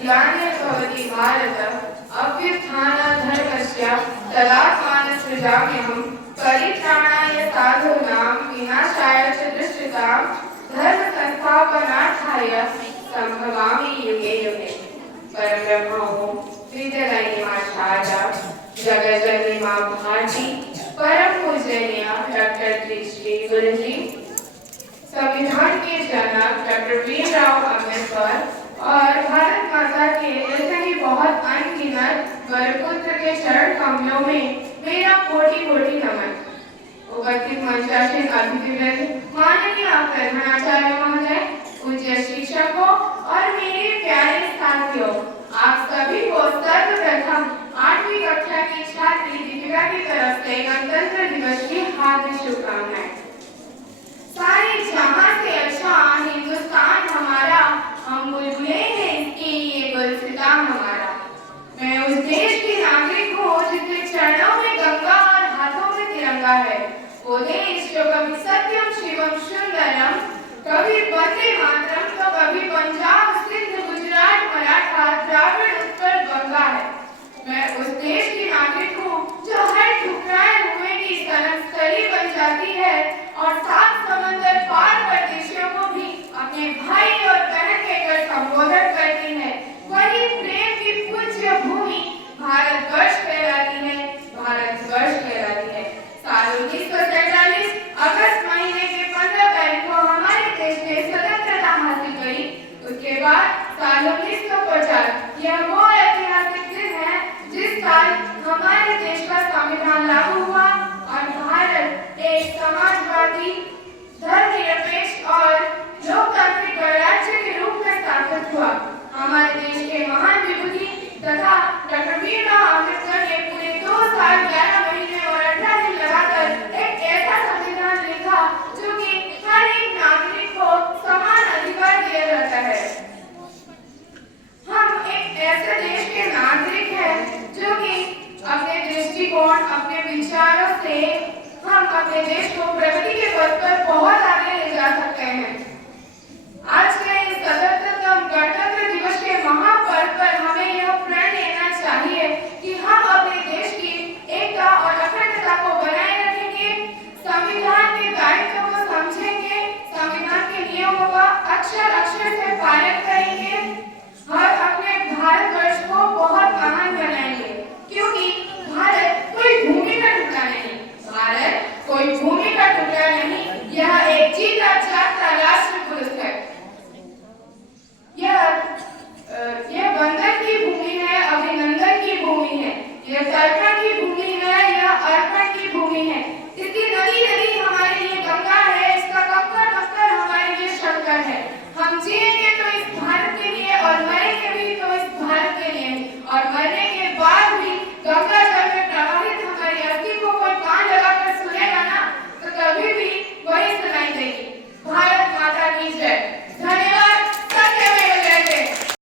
ग्लानिर्भवति भारत अभ्युत्थानधर्मस्य तदात्मानसृजाम्यहं परित्राणाय साधूनां विनाशाय च दुष्कृतां धर्मसंस्थापनार्थाय सम्भवामि युगे युगे। परब्रह्म ओम विद्यालयी माँ शारदा, जगज्जननी माँ भारती, परम पूजनीय डॉक्टर श्री गुरु जी, संविधान के जनक डॉक्टर भीमराव अम्बेडकर और भारत माता के ऐसे ही बहुत अनगिनत वरपुत्र के चरण कमलों में मेरा कोटि कोटि नमन। उपस्थित मंचासीन अतिथिवृंद, माननीय प्रधानाचार्य महोदय, पूज्य शिक्षकों और मेरे प्यारे साथियों, आप सभी को सर्वप्रथम 8वीं कक्षा की छात्री दीपिका की तरफ से गणतंत्र दिवस की हार्दिक शुभकामनाएं। सारे जहां से अच्छा हिंदुस्तान हमारा, हम बुलबुले हैं इसके ये गुलसितान हमारा। मैं उस देश की नागरिक हूँ जिसके चरणों में गंगा और हाथों में तिरंगा है। वो देश जो कभी सत्यम शिवम सुंदरम, कभी वंदे मातरम, तो कभी पंजाब सिंध गुजरात मराठा द्राविड़ उत्तर गंगा है। मैं उस देश की नागरिक हूँ जो हर ठुकराए हुए की सनमस्थली बन जाती है और 7 समंदर पार परदेशियों को भी अपने भाई और बहन कहकर संबोधन करती है। वही प्रेम की पूज्य भूमि भारतवर्ष कहलाती है, भारतवर्ष कहलाती है। साल 1947 अगस्त महीने के 15 तारीख को हमारे देश ने स्वतंत्रता हासिल करी। उसके बाद साल 1950 यह वो ऐतिहासिक दिन है जिस साल हमारे देश का संविधान लागू हुआ और भारत एक समाजवादी, धर्मनिरपेक्ष और लोकतांत्रिक गणराज्य के रूप में स्थापित हुआ।